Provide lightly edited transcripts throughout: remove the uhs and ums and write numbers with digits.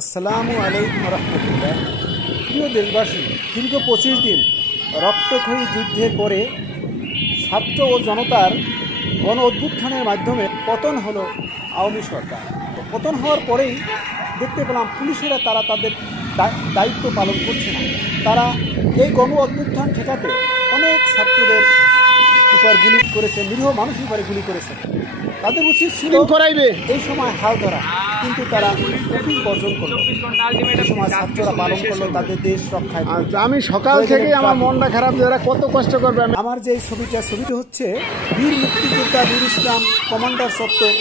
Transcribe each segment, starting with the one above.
আসসালামু আলাইকুম রহমতুল্লাহ। প্রিয় দেশবাসী, দীর্ঘ 25 দিন রক্তক্ষয়ী যুদ্ধের পরে ছাত্র ও জনতার গণ অভ্যুত্থানের মাধ্যমে পতন হলো আওয়ামী সরকার। পতন হওয়ার পরেই দেখতে পেলাম পুলিশেরা তারা তাদের দায়িত্ব পালন করছে না। তারা এই গণ অভ্যুত্থান ঠেকাতে অনেক ছাত্রদের উপর গুলি করেছে, নিরীহ মানুষের উপরে গুলি করেছে। তাদের উচিত ছিল এই সময় হাল ধরা, কিন্তু তারা কঠিন বর্জন করলো। এই সময় ছাত্ররা পালন করলো তাদের দেশ রক্ষায়। আমি সকাল থেকে আমার মনটা খারাপ, যারা কত কষ্ট করবে। আমার যে ছবিটা হচ্ছে বীর মুক্তিযোদ্ধা নুর ইসলাম কমান্ডার চত্বর,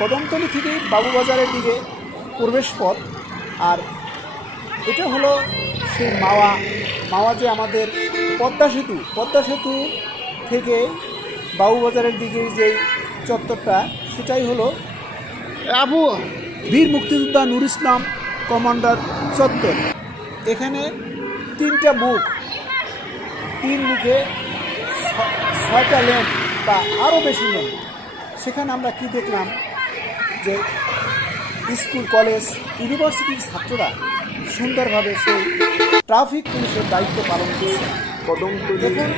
কদমতলী থেকে বাবুবাজারের দিকে প্রবেশ পথ। আর এটা হলো সেই মাওয়া যে আমাদের পদ্মা সেতু থেকে বাবুবাজারের দিকে যে চত্বরটা, সেটাই হলো বীর মুক্তিযোদ্ধা নুর ইসলাম কমান্ডার চত্বর। এখানে 3টা মুখ, 3 মুখে 6টা লেন বা আরও বেশি লেন। সেখানে আমরা কি দেখলাম যে স্কুল, কলেজ, ইউনিভার্সিটির ছাত্ররা সুন্দরভাবে সেই ট্রাফিক পুলিশের দায়িত্ব পালন করছে। দেখুন,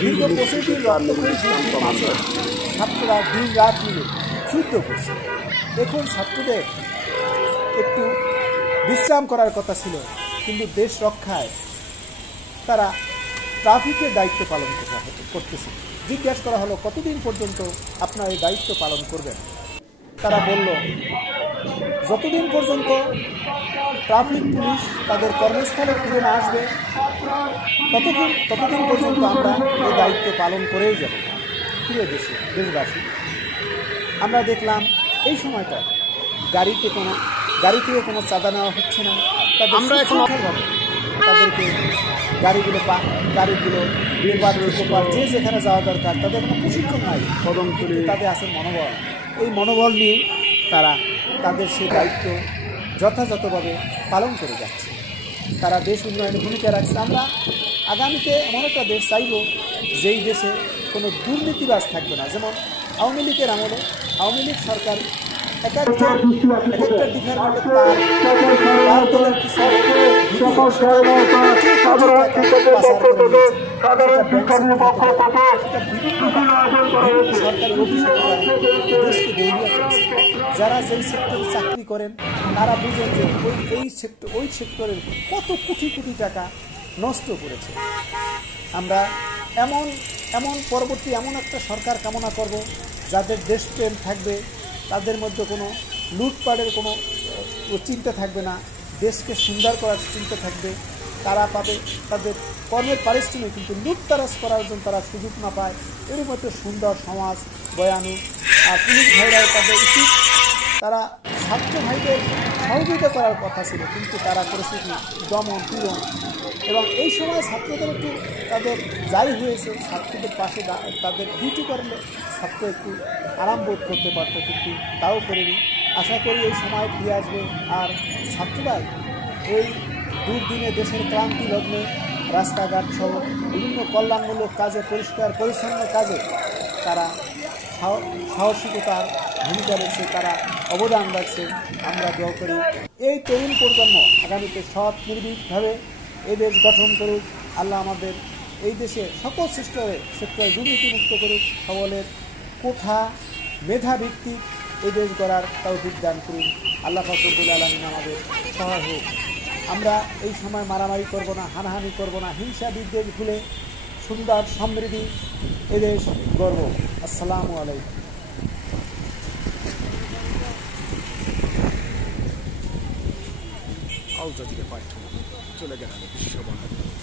দীর্ঘ 25 দিন রক্তক্ষয়ী যুদ্ধের মাঝে ছাত্ররা দিন রাত মিলে যুদ্ধ করছে। দেখুন, ছাত্রদের একটু বিশ্রাম করার কথা ছিল, কিন্তু দেশ রক্ষায় তারা ট্রাফিকের দায়িত্ব পালন করতেছে। জিজ্ঞাসা করা হলো, কতদিন পর্যন্ত আপনারা এই দায়িত্ব পালন করবেন? তারা বলল, যতদিন পর্যন্ত ট্রাফিক পুলিশ তাদের কর্মস্থলে ফিরে না আসবে ততদিন পর্যন্ত আমরা এই দায়িত্ব পালন করেই যাব। প্রিয় দেশবাসী, আমরা দেখলাম এই সময়টা গাড়ি থেকে কোনো চাঁদা নেওয়া হচ্ছে না। তাদেরকে গাড়িগুলো যে যেখানে যাওয়া দরকার, তাদের কোনো প্রশিক্ষণ নাই, তাদের আছে মনোবল। এই মনোবল নিয়ে তারা তাদের সেই দায়িত্ব যথাযথভাবে পালন করে যাচ্ছে। তারা দেশ উন্নয়নে ভূমিকা রাখছে। আমরা আগামীতে এমন একটা দেশ চাইব যেই দেশে কোনো দুর্নীতিবাজ থাকবে না। যেমন আওয়ামী লীগের আমলে আওয়ামী লীগ সরকার এক একটা যারা যেই সেক্টরে চাকরি করেন তারা বুঝেন যে ওই সেক্টরের কত কোটি কোটি টাকা নষ্ট করেছে। আমরা পরবর্তী এমন একটা সরকার কামনা করব যাদের দেশপ্রেম থাকবে, তাদের মধ্যে কোনো লুটপাটের কোনো চিন্তা থাকবে না, দেশকে সুন্দর করার চিন্তা থাকবে। তারা পাবে তাদের কর্মের পারিশ্রমিক, কিন্তু লুটতারাজ করার জন্য তারা সুযোগ না পায়। এর মধ্যে সুন্দর সমাজ বয়ানুক। আর পুলিশ ভাইরাও তাদের উচিত, তারা ছাত্র ভাইদের সহযোগিতা করার কথা ছিল, কিন্তু তারা করেছে কি দমন পীড়ন। এবং এই সময় ছাত্রদের একটু তাদের যাই হয়েছে, ছাত্রদের পাশে তাদের ডিউটি করলে ছাত্র একটু আরাম বোধ করতে পারত, কিন্তু তাও করেনি। আশা করি এই সময় ফিরে আসবে। আর ছাত্ররাই এই দুর্দিনে দেশের ক্লান্তি লগ্নে রাস্তাঘাট সহ বিভিন্ন কল্যাণমূলক কাজে, পরিষ্কার পরিচ্ছন্ন কাজে তারা সাহসিকতার ভূমিকা রেখেছে, তারা অবদান রাখছে। আমরা দোয়া করি এই তরুণ প্রজন্ম আগামীতে সৎ নির্ভীকভাবে এই দেশ গঠন করুক। আল্লাহ আমাদের এই দেশে সকল সেক্টরে দুর্নীতিমুক্ত করুক। সকলের কোঠা মেধাভিত্তিক এই দেশ গড়ার তৌফিক দান করুন। আল্লাহ পাক রব্বুল আলামিন আমাদের সহায় হোক। আমরা এই সময় মারামারি করব না, হানাহানি করব না, হিংসা বিদ্বেষ ভুলে সুন্দর সমৃদ্ধি এদেশ গর্ব। আসসালামু আলাইকুম। আল জাজিরা পাঠ্য চলে গেলেন বিশ্ববাহাদুর।